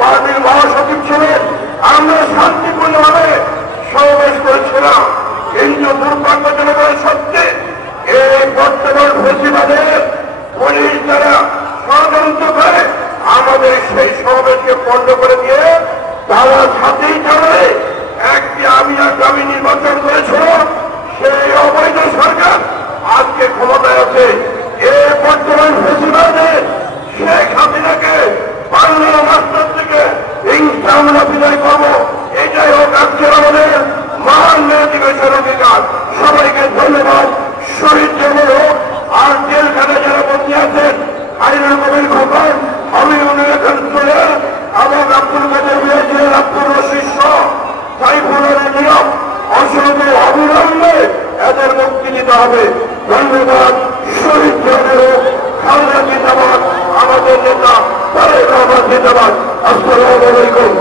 পার্টির মহাসচিব ছিলেন, আমরা শান্তিপূর্ণভাবে সমাবেশ করেছিলাম। কিন্তু দুর্ভাগ্যজনকের সত্যি এই বর্তমান ফেসিবাদের পুলিশ দ্বারা ষড়যন্ত্র করে আমাদের সেই সমাবেশকে পণ্ড করে দিয়ে তারা সাথেই চলে একটি আগামী নির্বাচন করেছিল। সেই অবৈধ সরকার আজকে ক্ষমতায় আছে। এই বর্তমান ফেসিবাদের শেখ হাসিনাকে বাংলা রাষ্ট্র থেকে আমরা বিদায় করবো। এটাই হোক আজকের আমাদের মহান মেয়েদিবেশের অধিকার। সবাইকে ধন্যবাদ। শহীদ জনের হোক। আর জেলখানে যারা বন্দী আছেন, আইনুল কবির খোকন, অমিনুল খান চলে এবং আব্দুল কাদের মিয়াজির আব্দুল রশিদ সাইফুলের নিয়ম অসংখ্য অবিলম্বে এদের মুক্তি দিতে হবে। ধন্যবাদ। শহীদ জনের হোক। খালেদা জিন্দাবাদ। আমাদের নেতা তারেক রহমান জিন্দাবাদ। আসসালামু আলাইকুম।